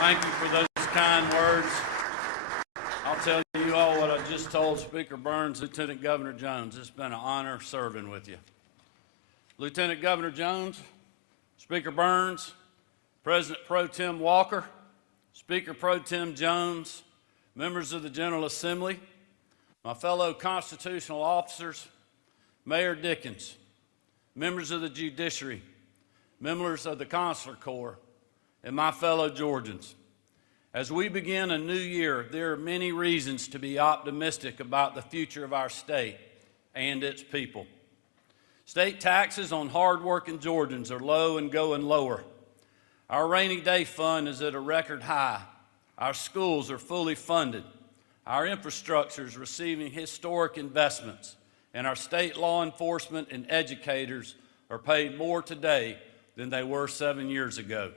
Thank you for those kind words. I'll tell you all what I just told Speaker Burns, Lieutenant Governor Jones. It's been an honor serving with you. Lieutenant Governor Jones, Speaker Burns, President Pro Tem Walker, Speaker Pro Tem Jones, members of the General Assembly, my fellow constitutional officers, Mayor Dickens, members of the judiciary, members of the Consular Corps, and my fellow Georgians. As we begin a new year, there are many reasons to be optimistic about the future of our state and its people. State taxes on hard-working Georgians are low and going lower. Our rainy day fund is at a record high. Our schools are fully funded. Our infrastructure is receiving historic investments, and our state law enforcement and educators are paid more today than they were 7 years ago.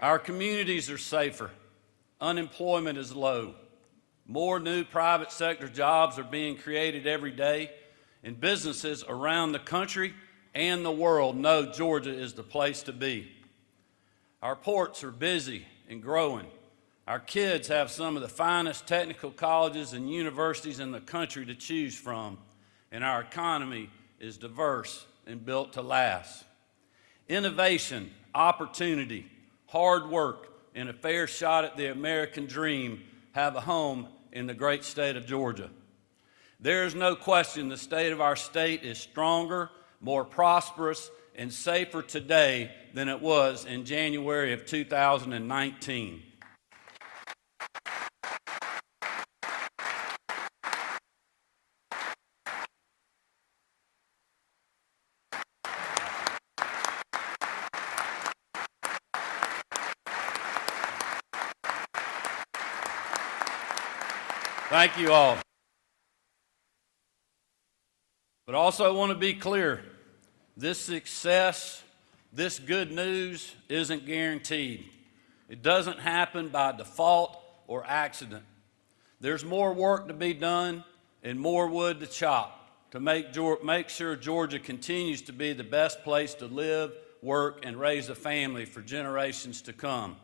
Our communities are safer. Unemployment is low. More new private sector jobs are being created every day, and businesses around the country and the world know Georgia is the place to be. Our ports are busy and growing. Our kids have some of the finest technical colleges and universities in the country to choose from, and our economy is diverse and built to last. Innovation, opportunity, hard work, and a fair shot at the American dream have a home in the great state of Georgia. There is no question the state of our state is stronger, more prosperous, and safer today than it was in January of 2019. Thank you all. But also I want to be clear, this success, this good news isn't guaranteed. It doesn't happen by default or accident. There's more work to be done and more wood to chop to make sure Georgia continues to be the best place to live, work, and raise a family for generations to come.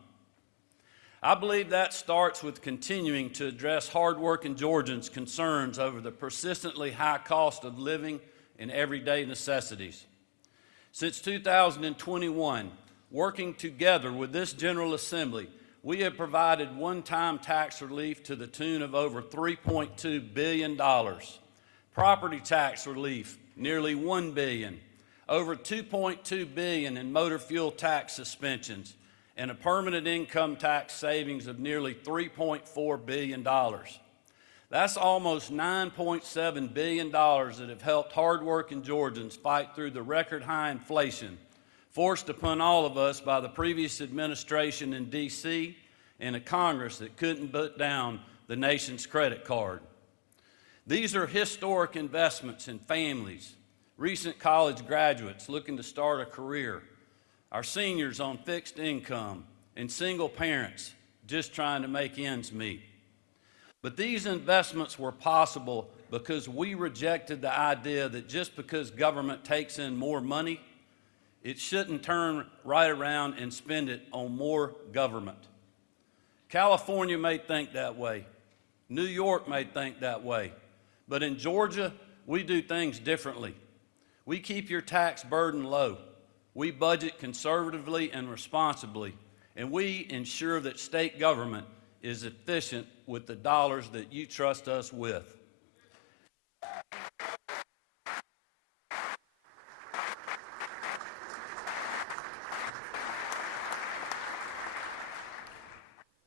I believe that starts with continuing to address hardworking Georgians' concerns over the persistently high cost of living and everyday necessities. Since 2021, working together with this General Assembly, we have provided one-time tax relief to the tune of over $3.2 billion, property tax relief, nearly $1 billion, over $2.2 billion in motor fuel tax suspensions, and a permanent income tax savings of nearly $3.4 billion. That's almost $9.7 billion that have helped hardworking Georgians fight through the record high inflation forced upon all of us by the previous administration in D.C. and a Congress that couldn't put down the nation's credit card. These are historic investments in families, recent college graduates looking to start a career, our seniors on fixed income, and single parents just trying to make ends meet. But these investments were possible because we rejected the idea that just because government takes in more money, it shouldn't turn right around and spend it on more government. California may think that way. New York may think that way. But in Georgia, we do things differently. We keep your tax burden low. We budget conservatively and responsibly, and we ensure that state government is efficient with the dollars that you trust us with.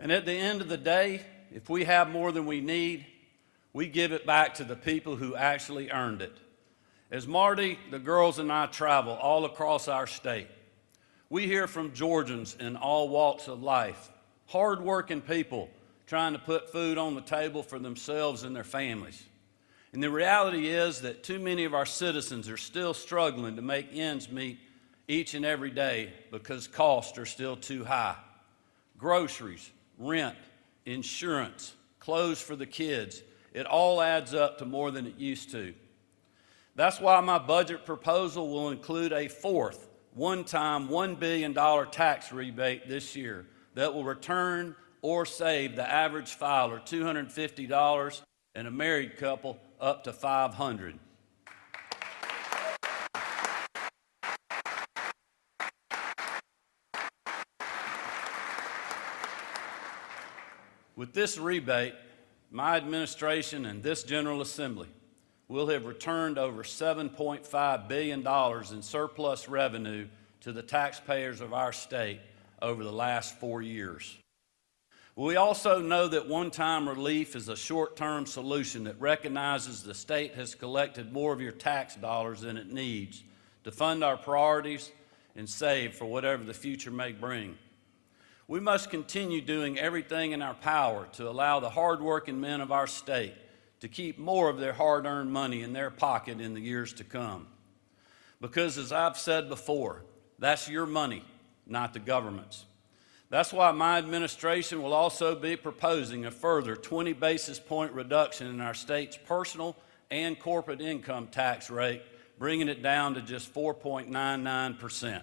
And at the end of the day, if we have more than we need, we give it back to the people who actually earned it. As Marty, the girls, and I travel all across our state, we hear from Georgians in all walks of life, hard-working people trying to put food on the table for themselves and their families. And the reality is that too many of our citizens are still struggling to make ends meet each and every day because costs are still too high. Groceries, rent, insurance, clothes for the kids, it all adds up to more than it used to. That's why my budget proposal will include a fourth one-time $1 billion tax rebate this year that will return or save the average filer $250 and a married couple up to $500. With this rebate, my administration and this General Assembly will have returned over $7.5 billion in surplus revenue to the taxpayers of our state over the last 4 years. We also know that one-time relief is a short-term solution that recognizes the state has collected more of your tax dollars than it needs to fund our priorities and save for whatever the future may bring. We must continue doing everything in our power to allow the hard-working men of our state to keep more of their hard-earned money in their pocket in the years to come. Because as I've said before, that's your money, not the government's. That's why my administration will also be proposing a further 20 basis point reduction in our state's personal and corporate income tax rate, bringing it down to just 4.99%.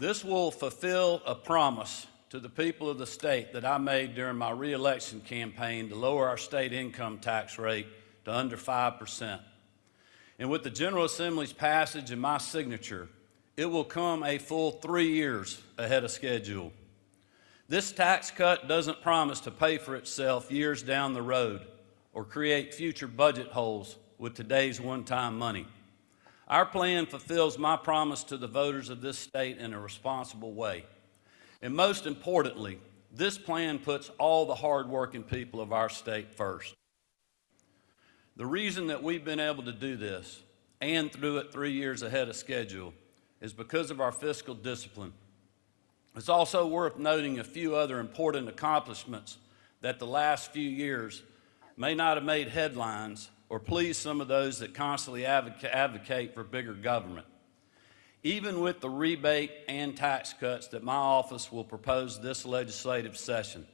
This will fulfill a promise to the people of the state that I made during my re-election campaign to lower our state income tax rate to under 5%. And with the General Assembly's passage and my signature, it will come a full 3 years ahead of schedule. This tax cut doesn't promise to pay for itself years down the road or create future budget holes with today's one-time money. Our plan fulfills my promise to the voters of this state in a responsible way. And most importantly, this plan puts all the hard-working people of our state first. The reason that we've been able to do this and do it 3 years ahead of schedule is because of our fiscal discipline. It's also worth noting a few other important accomplishments that the last few years may not have made headlines or please some of those that constantly advocate for bigger government. Even with the rebate and tax cuts that my office will propose this legislative session,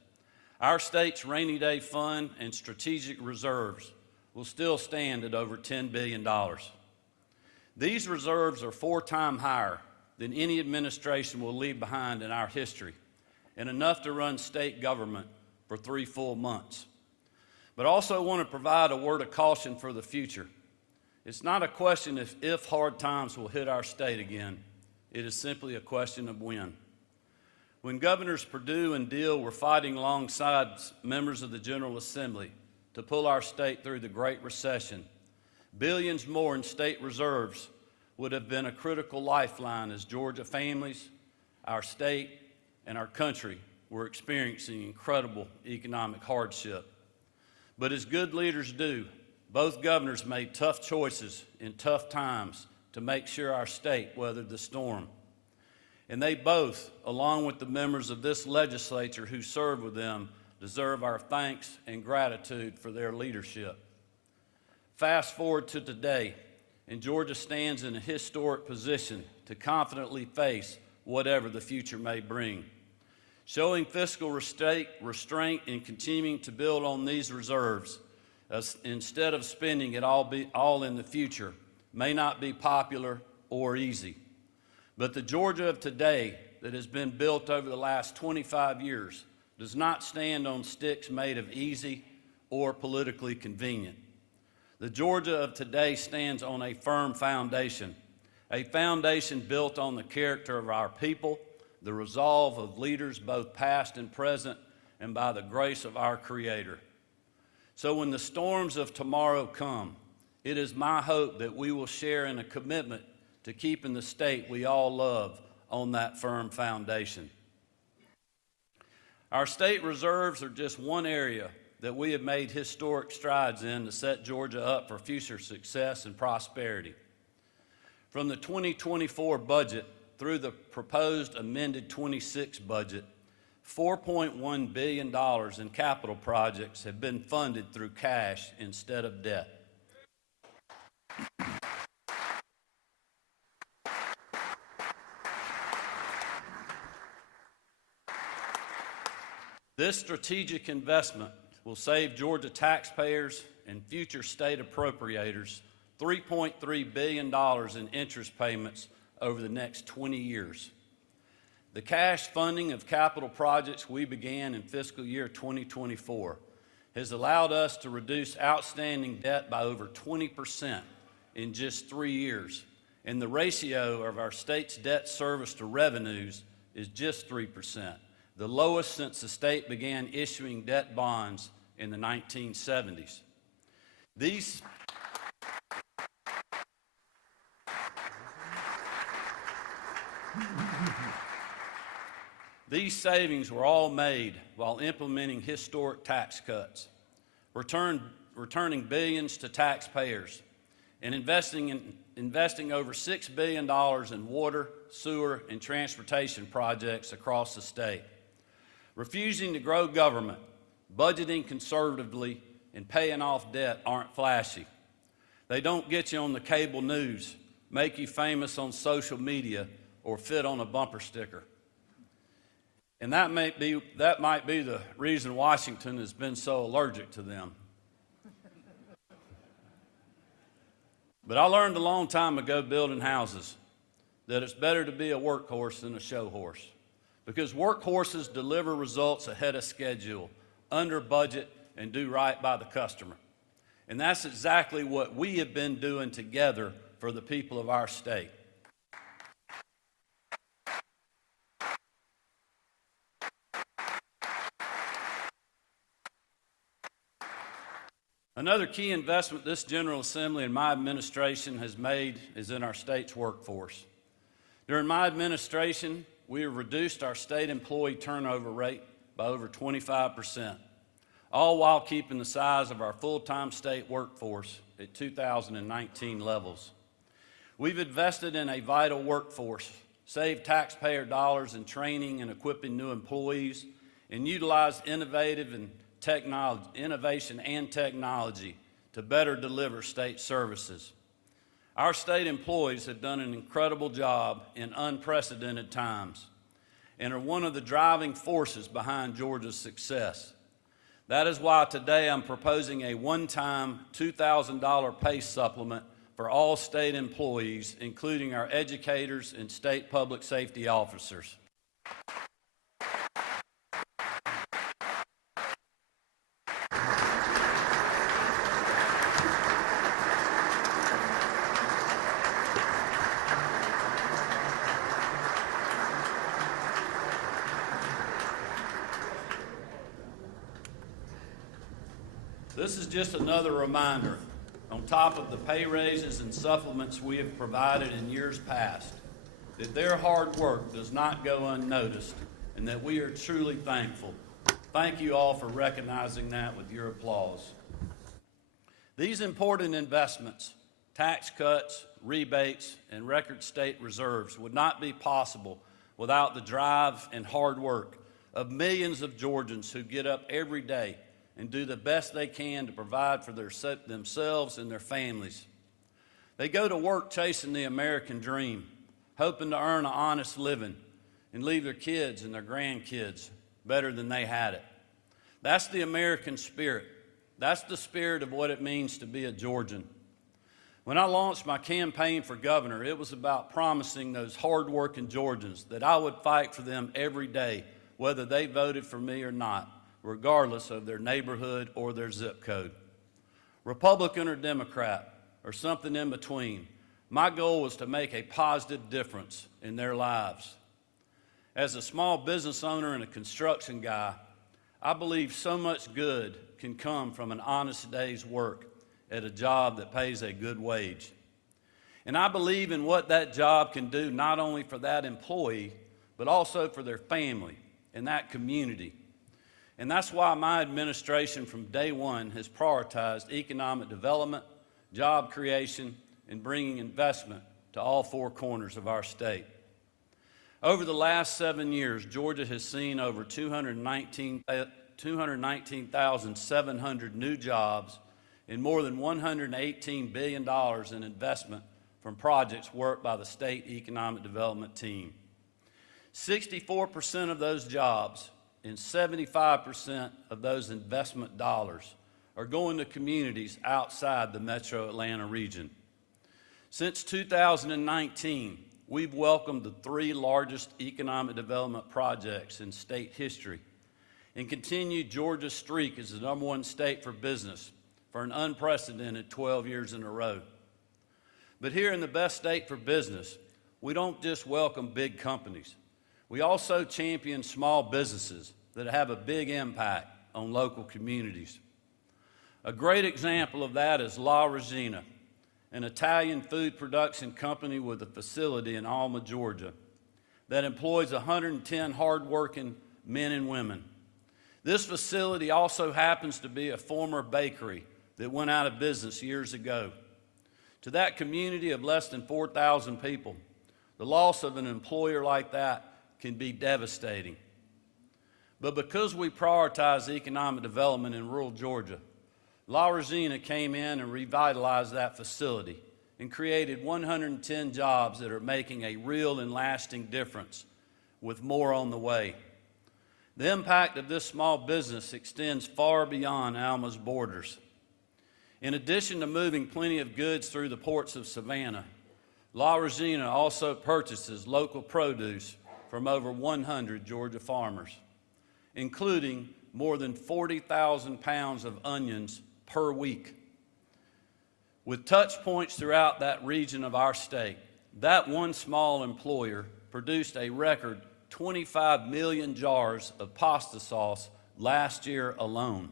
our state's rainy day fund and strategic reserves will still stand at over $10 billion. These reserves are 4 times higher than any administration will leave behind in our history, and enough to run state government for 3 full months. But also want to provide a word of caution for the future. It's not a question if hard times will hit our state again. It is simply a question of when. When Governors Perdue and Deal were fighting alongside members of the General Assembly to pull our state through the Great Recession, billions more in state reserves would have been a critical lifeline as Georgia families, our state, and our country were experiencing incredible economic hardship. But as good leaders do, both governors made tough choices in tough times to make sure our state weathered the storm. And they both, along with the members of this legislature who serve with them, deserve our thanks and gratitude for their leadership. Fast forward to today, and Georgia stands in a historic position to confidently face whatever the future may bring. Showing fiscal restraint and continuing to build on these reserves instead of spending it all in the future may not be popular or easy. But the Georgia of today that has been built over the last 25 years does not stand on sticks made of easy or politically convenient. The Georgia of today stands on a firm foundation, a foundation built on the character of our people, the resolve of leaders both past and present, and by the grace of our Creator. So when the storms of tomorrow come, it is my hope that we will share in a commitment to keeping the state we all love on that firm foundation. Our state reserves are just one area that we have made historic strides in to set Georgia up for future success and prosperity. From the 2024 budget through the proposed amended 26 budget, $4.1 billion in capital projects have been funded through cash instead of debt. This strategic investment will save Georgia taxpayers and future state appropriators $3.3 billion in interest payments over the next 20 years. The cash funding of capital projects we began in fiscal year 2024 has allowed us to reduce outstanding debt by over 20% in just 3 years, and the ratio of our state's debt service to revenues is just 3%, the lowest since the state began issuing debt bonds in the 1970s. These savings were all made while implementing historic tax cuts, returning billions to taxpayers, and investing over $6 billion in water, sewer, and transportation projects across the state. Refusing to grow government, budgeting conservatively, and paying off debt aren't flashy. They don't get you on the cable news, make you famous on social media, or fit on a bumper sticker. And that might be the reason Washington has been so allergic to them. But I learned a long time ago building houses that it's better to be a workhorse than a show horse, because workhorses deliver results ahead of schedule, under budget, and do right by the customer. And that's exactly what we have been doing together for the people of our state. Another key investment this General Assembly and my administration has made is in our state's workforce. During my administration, we have reduced our state employee turnover rate by over 25%, all while keeping the size of our full-time state workforce at 2019 levels. We've invested in a vital workforce, saved taxpayer dollars in training and equipping new employees, and utilized innovation and technology to better deliver state services. Our state employees have done an incredible job in unprecedented times and are one of the driving forces behind Georgia's success. That is why today I'm proposing a one-time $2,000 pay supplement for all state employees, including our educators and state public safety officers. This is just another reminder, on top of the pay raises and supplements we have provided in years past, that their hard work does not go unnoticed and that we are truly thankful. Thank you all for recognizing that with your applause. These important investments, tax cuts, rebates, and record state reserves would not be possible without the drive and hard work of millions of Georgians who get up every day and do the best they can to provide for themselves and their families. They go to work chasing the American dream, hoping to earn an honest living and leave their kids and their grandkids better than they had it. That's the American spirit. That's the spirit of what it means to be a Georgian. When I launched my campaign for governor, it was about promising those hardworking Georgians that I would fight for them every day, whether they voted for me or not, regardless of their neighborhood or their zip code. Republican or Democrat, or something in between, my goal was to make a positive difference in their lives. As a small business owner and a construction guy, I believe so much good can come from an honest day's work at a job that pays a good wage. And I believe in what that job can do not only for that employee, but also for their family and that community. And that's why my administration from day one has prioritized economic development, job creation, and bringing investment to all four corners of our state. Over the last 7 years, Georgia has seen over 219,700 new jobs and more than $118 billion in investment from projects worked by the state economic development team. 64% of those jobs and 75% of those investment dollars are going to communities outside the metro Atlanta region. Since 2019, we've welcomed the 3 largest economic development projects in state history and continued Georgia's streak as the #1 state for business for an unprecedented 12 years in a row. But here in the best state for business, we don't just welcome big companies. We also champion small businesses that have a big impact on local communities. A great example of that is La Regina, an Italian food production company with a facility in Alma, Georgia, that employs 110 hardworking men and women. This facility also happens to be a former bakery that went out of business years ago. To that community of less than 4,000 people, the loss of an employer like that can be devastating. But because we prioritize economic development in rural Georgia, La Regina came in and revitalized that facility and created 110 jobs that are making a real and lasting difference, with more on the way. The impact of this small business extends far beyond Alma's borders. In addition to moving plenty of goods through the ports of Savannah, La Regina also purchases local produce from over 100 Georgia farmers, including more than 40,000 pounds of onions per week. With touch points throughout that region of our state, that one small employer produced a record 25 million jars of pasta sauce last year alone.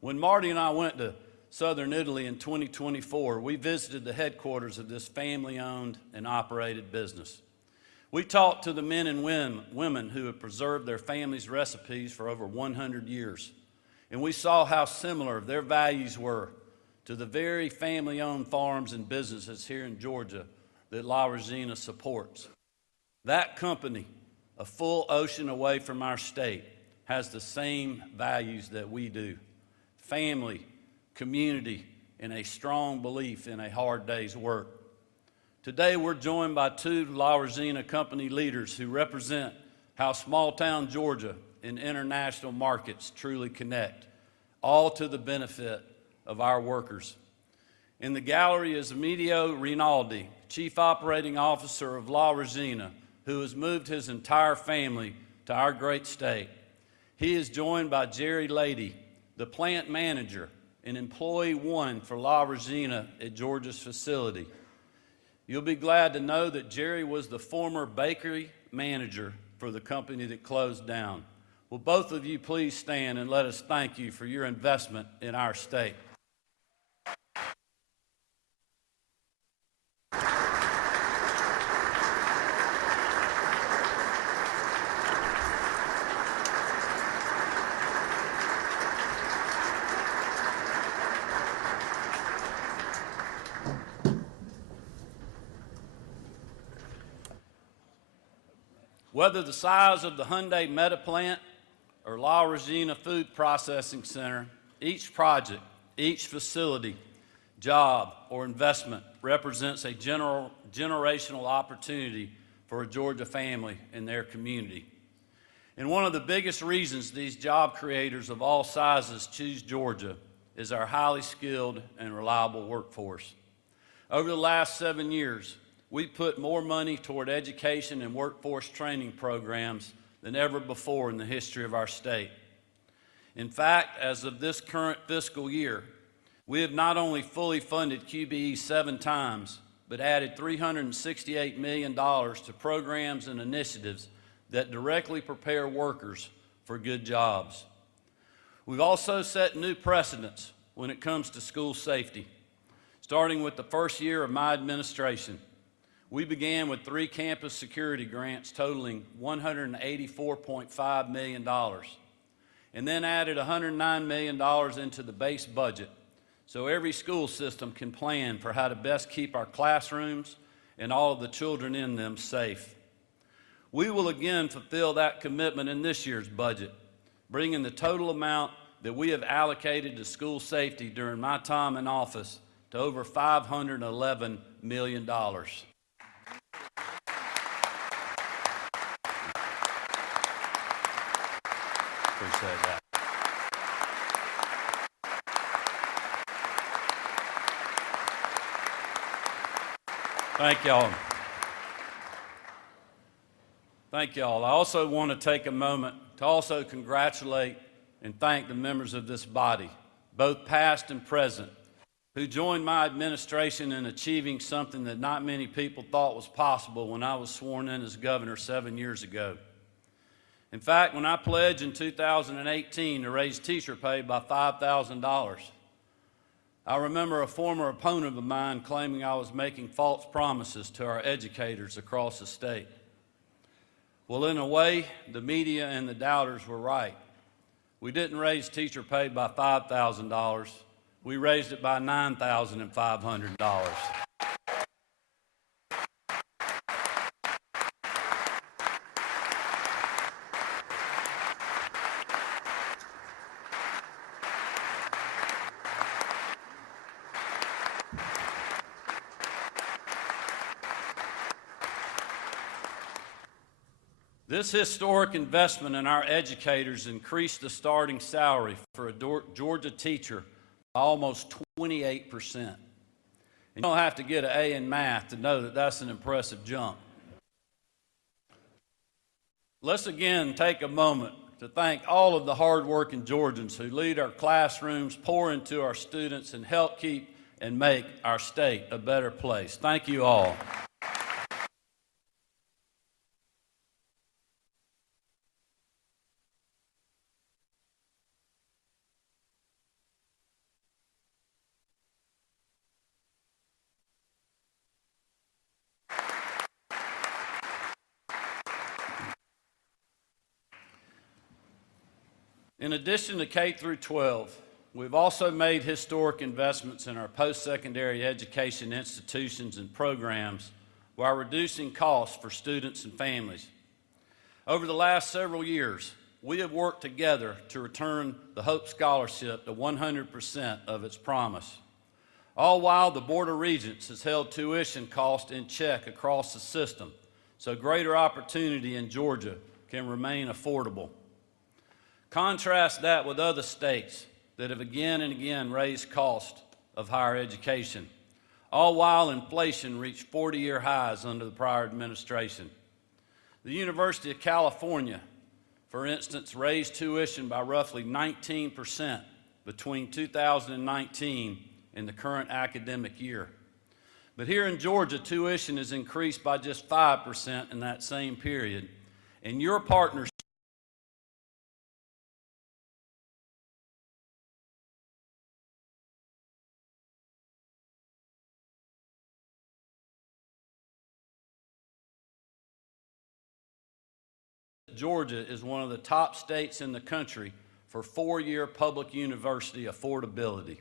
When Marty and I went to Southern Italy in 2024, we visited the headquarters of this family-owned and operated business. We talked to the men and women who have preserved their families' recipes for over 100 years, and we saw how similar their values were to the very family-owned farms and businesses here in Georgia that La Regina supports. That company, a full ocean away from our state, has the same values that we do: family, community, and a strong belief in a hard day's work. Today, we're joined by 2 La Regina company leaders who represent how small-town Georgia and international markets truly connect, all to the benefit of our workers. In the gallery is Emilio Rinaldi, Chief Operating Officer of La Regina, who has moved his entire family to our great state. He is joined by Jerry Lady, the plant manager and employee 1 for La Regina at Georgia's facility. You'll be glad to know that Jerry was the former bakery manager for the company that closed down. Will both of you please stand and let us thank you for your investment in our state. Whether the size of the Hyundai Meta plant or La Regina Food Processing Center, each project, each facility, job, or investment represents a generational opportunity for a Georgia family and their community. And one of the biggest reasons these job creators of all sizes choose Georgia is our highly skilled and reliable workforce. Over the last 7 years, we put more money toward education and workforce training programs than ever before in the history of our state. In fact, as of this current fiscal year, we have not only fully funded QBE 7 times, but added $368 million to programs and initiatives that directly prepare workers for good jobs. We've also set new precedents when it comes to school safety. Starting with the first year of my administration, we began with 3 campus security grants totaling $184.5 million, and then added $109 million into the base budget so every school system can plan for how to best keep our classrooms and all of the children in them safe. We will again fulfill that commitment in this year's budget, bringing the total amount that we have allocated to school safety during my time in office to over $511 million. appreciate that. Thank y'all. Thank y'all. I also want to take a moment to also congratulate and thank the members of this body, both past and present, who joined my administration in achieving something that not many people thought was possible when I was sworn in as governor 7 years ago. In fact, when I pledged in 2018 to raise teacher pay by $5,000, I remember a former opponent of mine claiming I was making false promises to our educators across the state. Well, in a way, the media and the doubters were right. We didn't raise teacher pay by $5,000. We raised it by $9,500. This historic investment in our educators increased the starting salary for a Georgia teacher by almost 28%. And you don't have to get an A in math to know that that's an impressive jump. Let's again take a moment to thank all of the hardworking Georgians who lead our classrooms, pour into our students, and help keep and make our state a better place. Thank you all. In addition to K through 12, we've also made historic investments in our post-secondary education institutions and programs while reducing costs for students and families. Over the last several years, we have worked together to return the Hope Scholarship to 100% of its promise, all while the Board of Regents has held tuition costs in check across the system, so greater opportunity in Georgia can remain affordable. Contrast that with other states that have again and again raised costs of higher education, all while inflation reached 40-year highs under the prior administration. The University of California, for instance, raised tuition by roughly 19% between 2019 and the current academic year. But here in Georgia, tuition has increased by just 5% in that same period, and your partnership Georgia is one of the top states in the country for four-year public university affordability.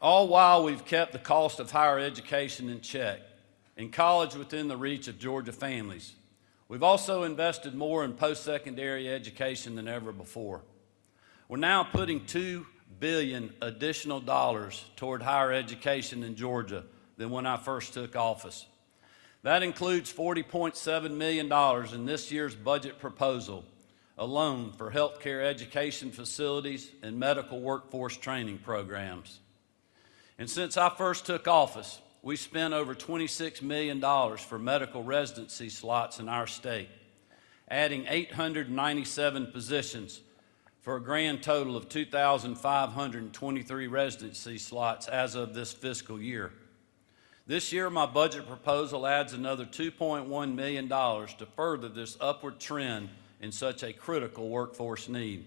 All while we've kept the cost of higher education in check and college within the reach of Georgia families. We've also invested more in post-secondary education than ever before. We're now putting $2 billion additional dollars toward higher education in Georgia than when I first took office. That includes $40.7 million in this year's budget proposal alone for healthcare education facilities and medical workforce training programs. And since I first took office, we spent over $26 million for medical residency slots in our state, adding 897 positions for a grand total of 2,523 residency slots as of this fiscal year. This year, my budget proposal adds another $2.1 million to further this upward trend in such a critical workforce need.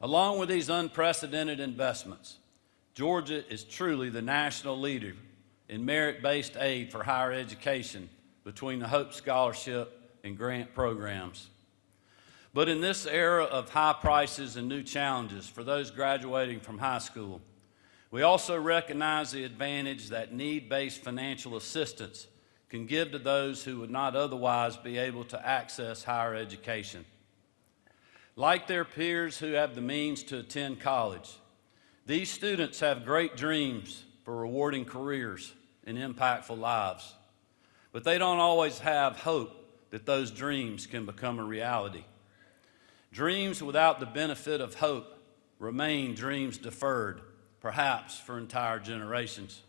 Along with these unprecedented investments, Georgia is truly the national leader in merit-based aid for higher education between the Hope Scholarship and grant programs. But in this era of high prices and new challenges for those graduating from high school, we also recognize the advantage that need-based financial assistance can give to those who would not otherwise be able to access higher education. Like their peers who have the means to attend college, these students have great dreams for rewarding careers and impactful lives. But they don't always have hope that those dreams can become a reality. Dreams without the benefit of hope remain dreams deferred, perhaps for entire generations.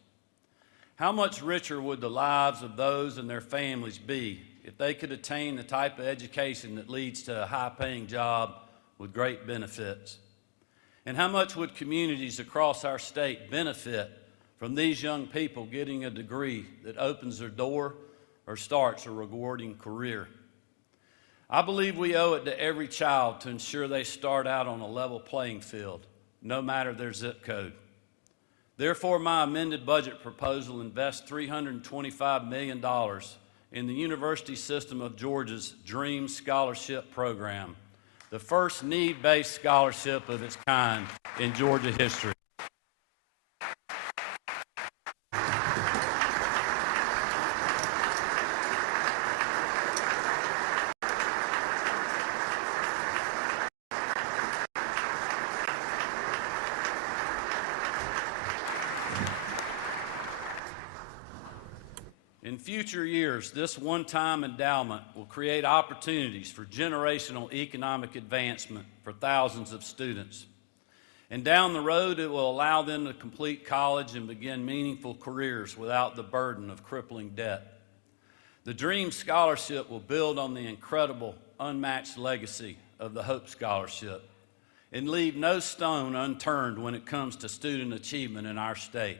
How much richer would the lives of those and their families be if they could attain the type of education that leads to a high-paying job with great benefits? And how much would communities across our state benefit from these young people getting a degree that opens their door or starts a rewarding career? I believe we owe it to every child to ensure they start out on a level playing field, no matter their zip code. Therefore, my amended budget proposal invests $325 million in the University System of Georgia's Dream Scholarship Program, the first need-based scholarship of its kind in Georgia history. In future years, this one-time endowment will create opportunities for generational economic advancement for thousands of students. And down the road, it will allow them to complete college and begin meaningful careers without the burden of crippling debt. The Dream Scholarship will build on the incredible, unmatched legacy of the Hope Scholarship and leave no stone unturned when it comes to student achievement in our state.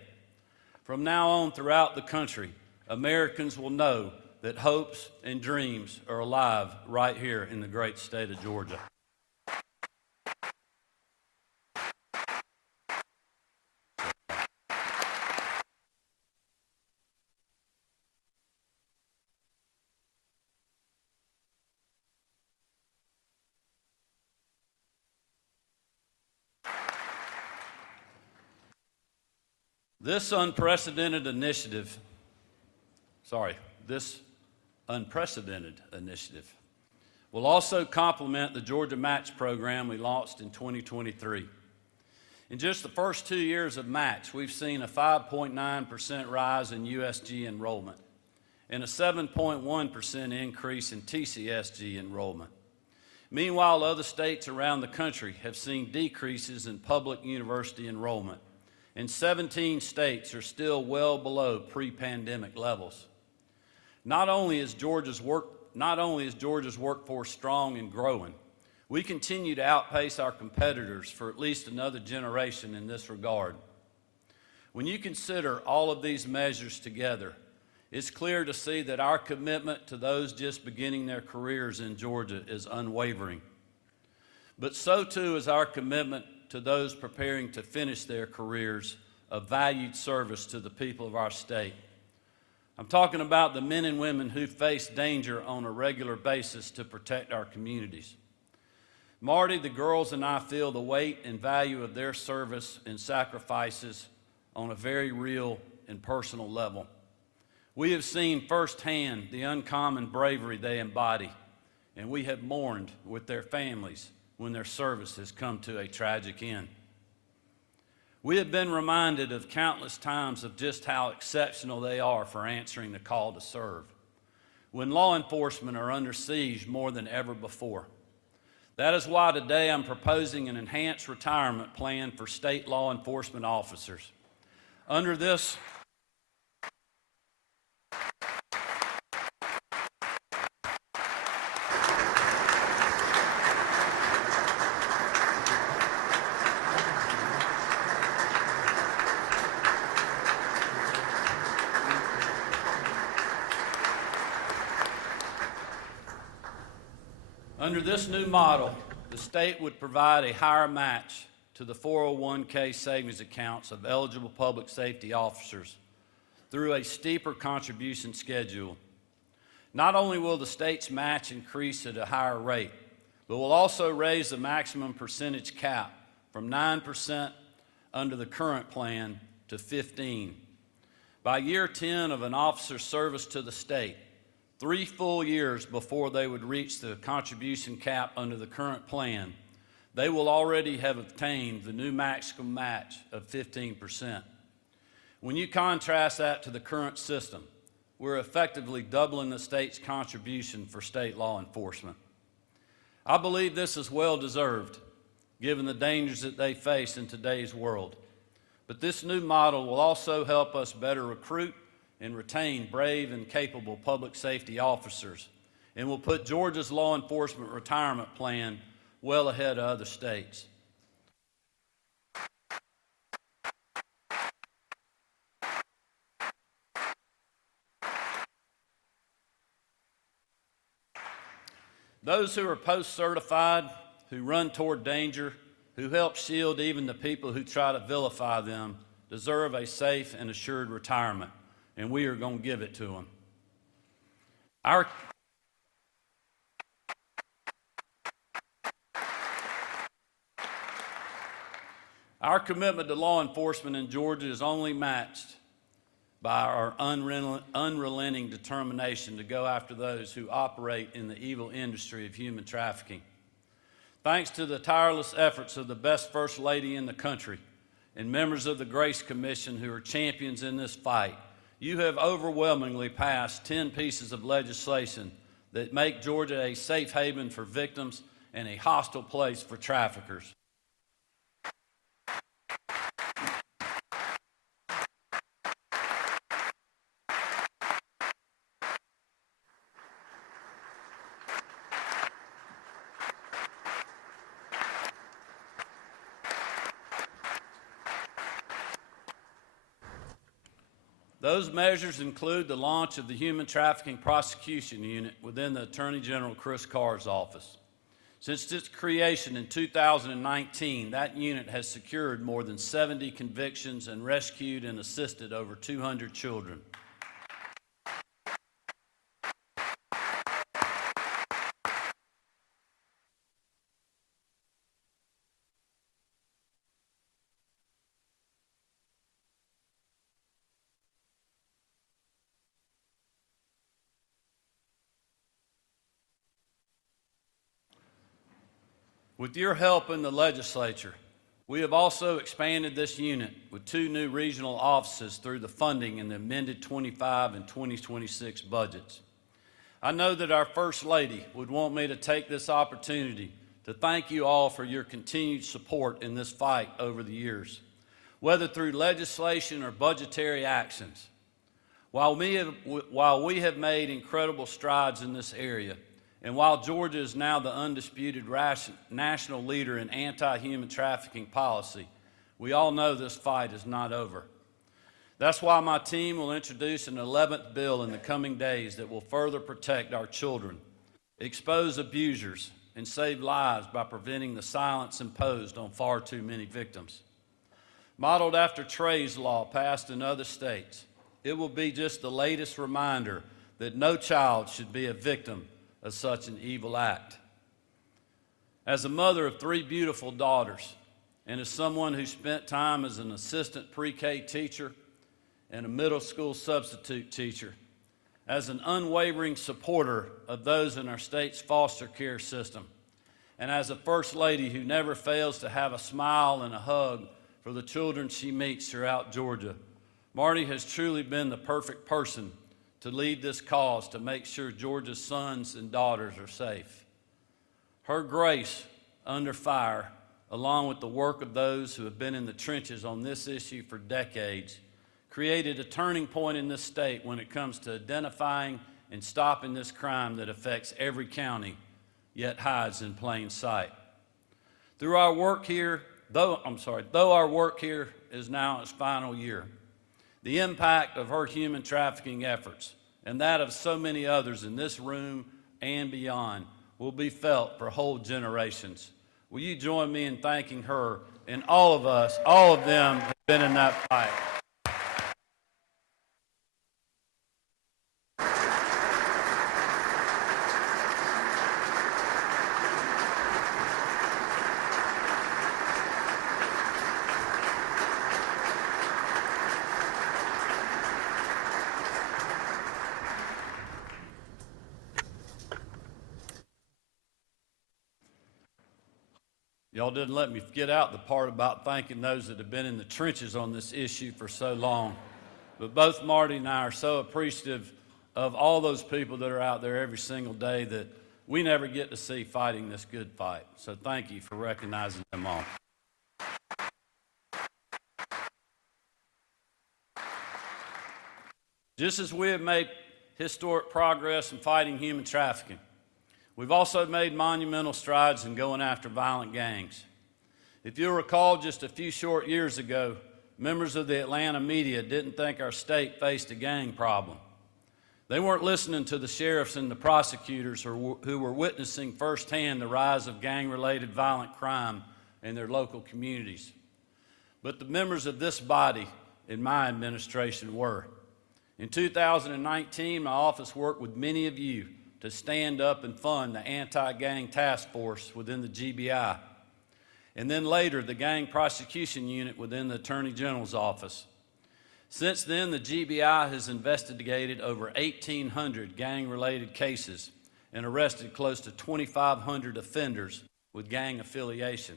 From now on, throughout the country, Americans will know that hopes and dreams are alive right here in the great state of Georgia. This unprecedented initiative will also complement the Georgia Match program we launched in 2023. In just the first 2 years of Match, we've seen a 5.9% rise in USG enrollment and a 7.1% increase in TCSG enrollment. Meanwhile, other states around the country have seen decreases in public university enrollment, and 17 states are still well below pre-pandemic levels. Not only is Georgia's workforce strong and growing, we continue to outpace our competitors for at least another generation in this regard. When you consider all of these measures together, it's clear to see that our commitment to those just beginning their careers in Georgia is unwavering. But so too is our commitment to those preparing to finish their careers of valued service to the people of our state. I'm talking about the men and women who face danger on a regular basis to protect our communities. Marty, the girls, and I feel the weight and value of their service and sacrifices on a very real and personal level. We have seen firsthand the uncommon bravery they embody, and we have mourned with their families when their service has come to a tragic end. We have been reminded of countless times of just how exceptional they are for answering the call to serve, when law enforcement are under siege more than ever before. That is why today I'm proposing an enhanced retirement plan for state law enforcement officers. Under this Under this new model, the state would provide a higher match to the 401k savings accounts of eligible public safety officers through a steeper contribution schedule. Not only will the state's match increase at a higher rate, but will also raise the maximum percentage cap from 9% under the current plan to 15%. By year 10 of an officer's service to the state, 3 full years before they would reach the contribution cap under the current plan, they will already have obtained the new maximum match of 15%. When you contrast that to the current system, we're effectively doubling the state's contribution for state law enforcement. I believe this is well deserved, given the dangers that they face in today's world. But this new model will also help us better recruit and retain brave and capable public safety officers, and will put Georgia's law enforcement retirement plan well ahead of other states. Those who are post-certified, who run toward danger, who help shield even the people who try to vilify them, deserve a safe and assured retirement, and we are going to give it to them. Our commitment to law enforcement in Georgia is only matched by our unrelenting determination to go after those who operate in the evil industry of human trafficking. Thanks to the tireless efforts of the best First Lady in the country and members of the Grace Commission who are champions in this fight, you have overwhelmingly passed 10 pieces of legislation that make Georgia a safe haven for victims and a hostile place for traffickers. Those measures include the launch of the Human Trafficking Prosecution Unit within the Attorney General Chris Carr's office. Since its creation in 2019, that unit has secured more than 70 convictions and rescued and assisted over 200 children. With your help in the legislature, we have also expanded this unit with 2 new regional offices through the funding in the amended 25 and 2026 budgets. I know that our First Lady would want me to take this opportunity to thank you all for your continued support in this fight over the years, whether through legislation or budgetary actions. While we have made incredible strides in this area, and while Georgia is now the undisputed national leader in anti-human trafficking policy, we all know this fight is not over. That's why my team will introduce an 11th bill in the coming days that will further protect our children, expose abusers, and save lives by preventing the silence imposed on far too many victims. Modeled after Trey's law passed in other states, it will be just the latest reminder that no child should be a victim of such an evil act. As a mother of 3 beautiful daughters, and as someone who spent time as an assistant pre-K teacher and a middle school substitute teacher, as an unwavering supporter of those in our state's foster care system, and as a First Lady who never fails to have a smile and a hug for the children she meets throughout Georgia, Marty has truly been the perfect person to lead this cause to make sure Georgia's sons and daughters are safe. Her grace under fire, along with the work of those who have been in the trenches on this issue for decades, created a turning point in this state when it comes to identifying and stopping this crime that affects every county, yet hides in plain sight. Though our work here is now its final year, the impact of her human trafficking efforts and that of so many others in this room and beyond will be felt for whole generations. Will you join me in thanking her and all of us, all of them have been in that fight. Y'all didn't let me get out the part about thanking those that have been in the trenches on this issue for so long. But both Marty and I are so appreciative of all those people that are out there every single day that we never get to see fighting this good fight. So thank you for recognizing them all. Just as we have made historic progress in fighting human trafficking, we've also made monumental strides in going after violent gangs. If you'll recall, just a few short years ago, members of the Atlanta media didn't think our state faced a gang problem. They weren't listening to the sheriffs and the prosecutors who were witnessing firsthand the rise of gang-related violent crime in their local communities. But the members of this body in my administration were. In 2019, my office worked with many of you to stand up and fund the anti-gang task force within the GBI, and then later the gang prosecution unit within the Attorney General's office. Since then, the GBI has investigated over 1,800 gang-related cases and arrested close to 2,500 offenders with gang affiliation.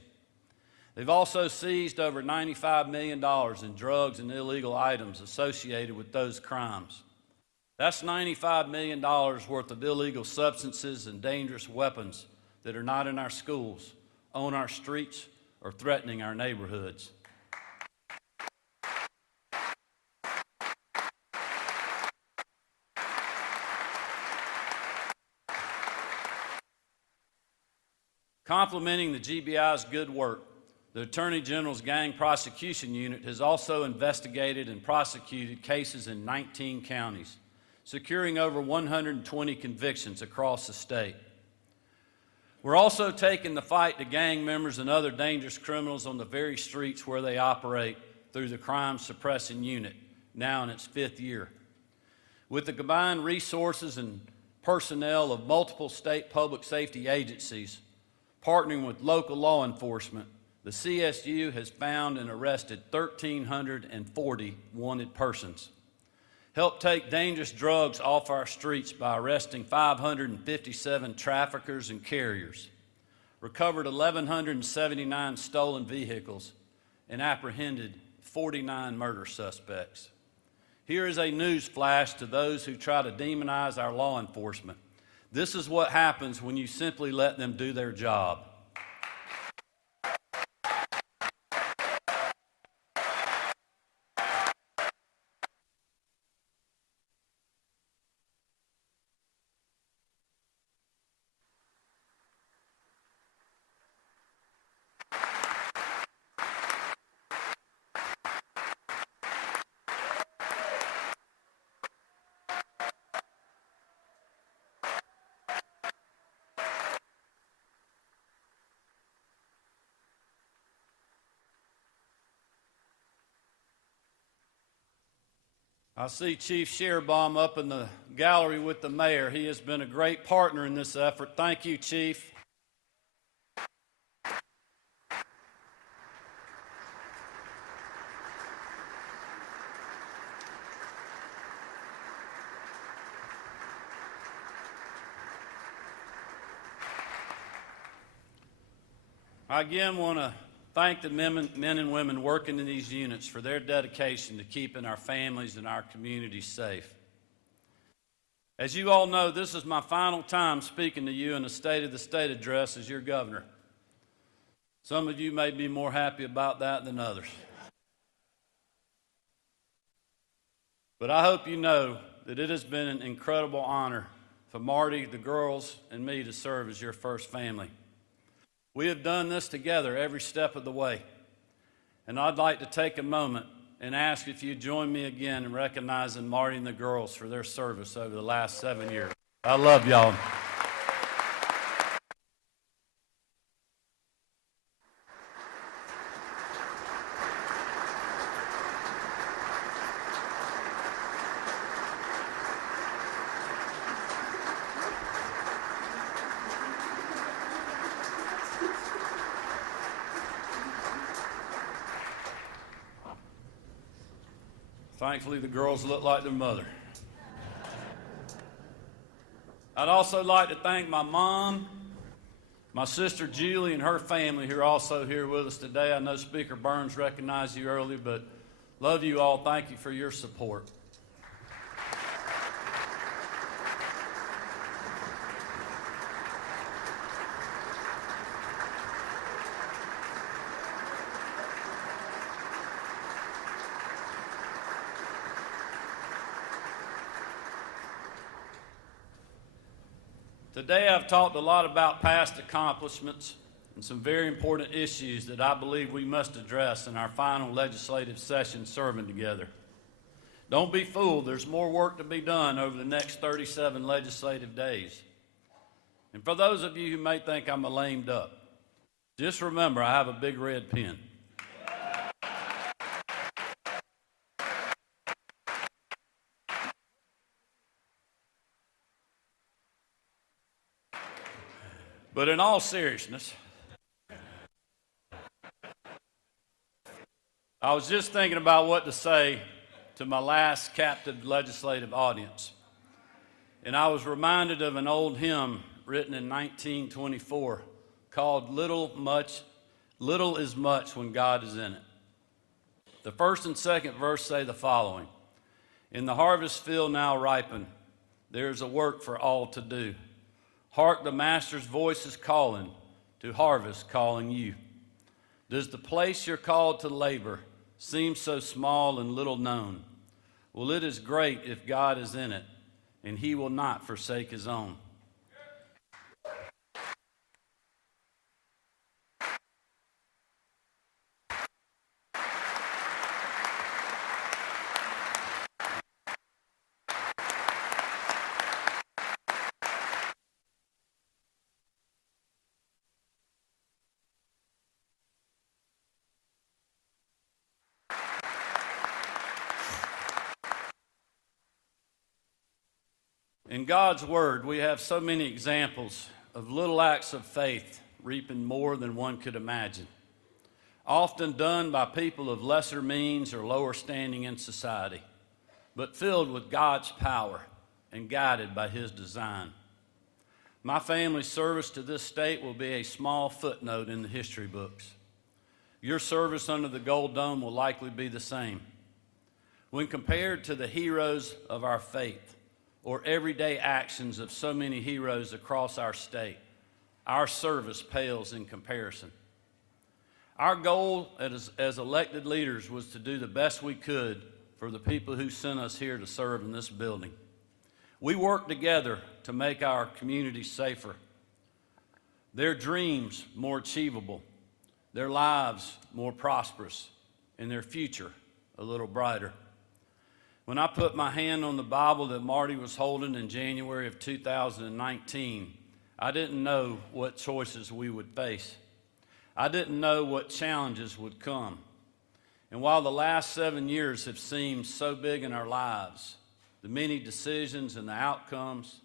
They've also seized over $95 million in drugs and illegal items associated with those crimes. That's $95 million worth of illegal substances and dangerous weapons that are not in our schools, on our streets, or threatening our neighborhoods. Complementing the GBI's good work, the Attorney General's Gang Prosecution Unit has also investigated and prosecuted cases in 19 counties, securing over 120 convictions across the state. We're also taking the fight to gang members and other dangerous criminals on the very streets where they operate through the Crime Suppressing Unit, now in its 5th year. With the combined resources and personnel of multiple state public safety agencies, partnering with local law enforcement, the CSU has found and arrested 1,340 wanted persons, helped take dangerous drugs off our streets by arresting 557 traffickers and carriers, recovered 1,179 stolen vehicles, and apprehended 49 murder suspects. Here is a news flash to those who try to demonize our law enforcement. This is what happens when you simply let them do their job. I see Chief Shearbaum up in the gallery with the mayor. He has been a great partner in this effort. Thank you, Chief. I again want to thank the men and women working in these units for their dedication to keeping our families and our communities safe. As you all know, this is my final time speaking to you in the State of the State address as your governor. Some of you may be more happy about that than others. But I hope you know that it has been an incredible honor for Marty, the girls, and me to serve as your first family. We have done this together every step of the way, and I'd like to take a moment and ask if you'd join me again in recognizing Marty and the girls for their service over the last 7 years. I love y'all. Thankfully, the girls look like their mother. I'd also like to thank my mom, my sister Julie and her family who are also here with us today. I know Speaker Burns recognized you earlier, but Love you all. Thank you for your support. Today I've talked a lot about past accomplishments and some very important issues that I believe we must address in our final legislative session serving together. Don't be fooled, there's more work to be done over the next 37 legislative days. And for those of you who may think I'm a lame duck, just remember I have a big red pen. But in all seriousness, I was just thinking about what to say to my last captive legislative audience. And I was reminded of an old hymn written in 1924 called Little is Much When God is in It. The first and second verse say the following: In the harvest field now ripen, there is a work for all to do. Hark, the Master's voice is calling, to harvest calling you. Does the place you're called to labor seem so small and little known? Well, it is great if God is in it, and he will not forsake his own. In God's Word, we have so many examples of little acts of faith reaping more than one could imagine, often done by people of lesser means or lower standing in society, but filled with God's power and guided by his design. My family's service to this state will be a small footnote in the history books. Your service under the Gold Dome will likely be the same. When compared to the heroes of our faith, or everyday actions of so many heroes across our state, our service pales in comparison. Our goal as elected leaders was to do the best we could for the people who sent us here to serve in this building. We worked together to make our community safer, their dreams more achievable, their lives more prosperous, and their future a little brighter. When I put my hand on the Bible that Marty was holding in January of 2019, I didn't know what choices we would face. I didn't know what challenges would come. And while the last 7 years have seemed so big in our lives, the many decisions and the outcomes,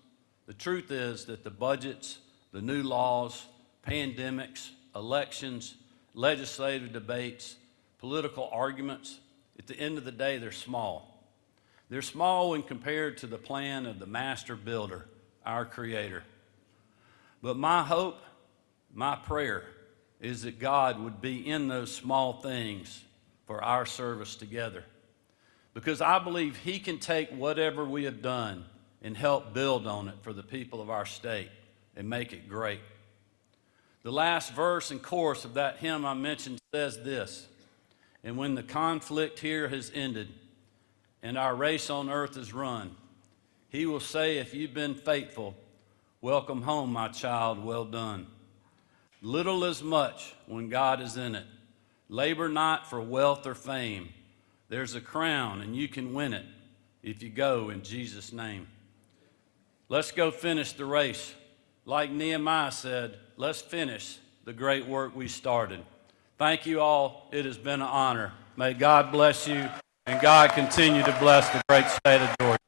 the truth is that the budgets, the new laws, pandemics, elections, legislative debates, political arguments, at the end of the day, they're small. They're small when compared to the plan of the master builder, our Creator. But my hope, my prayer, is that God would be in those small things for our service together. Because I believe he can take whatever we have done and help build on it for the people of our state and make it great. The last verse and chorus of that hymn I mentioned says this: And when the conflict here has ended, and our race on earth is run, he will say, if you've been faithful, welcome home, my child, well done. Little is much when God is in it. Labor not for wealth or fame. There's a crown, and you can win it if you go in Jesus' name. Let's go finish the race. Like Nehemiah said, let's finish the great work we started. Thank you all. It has been an honor. May God bless you. And God continue to bless the great state of Georgia.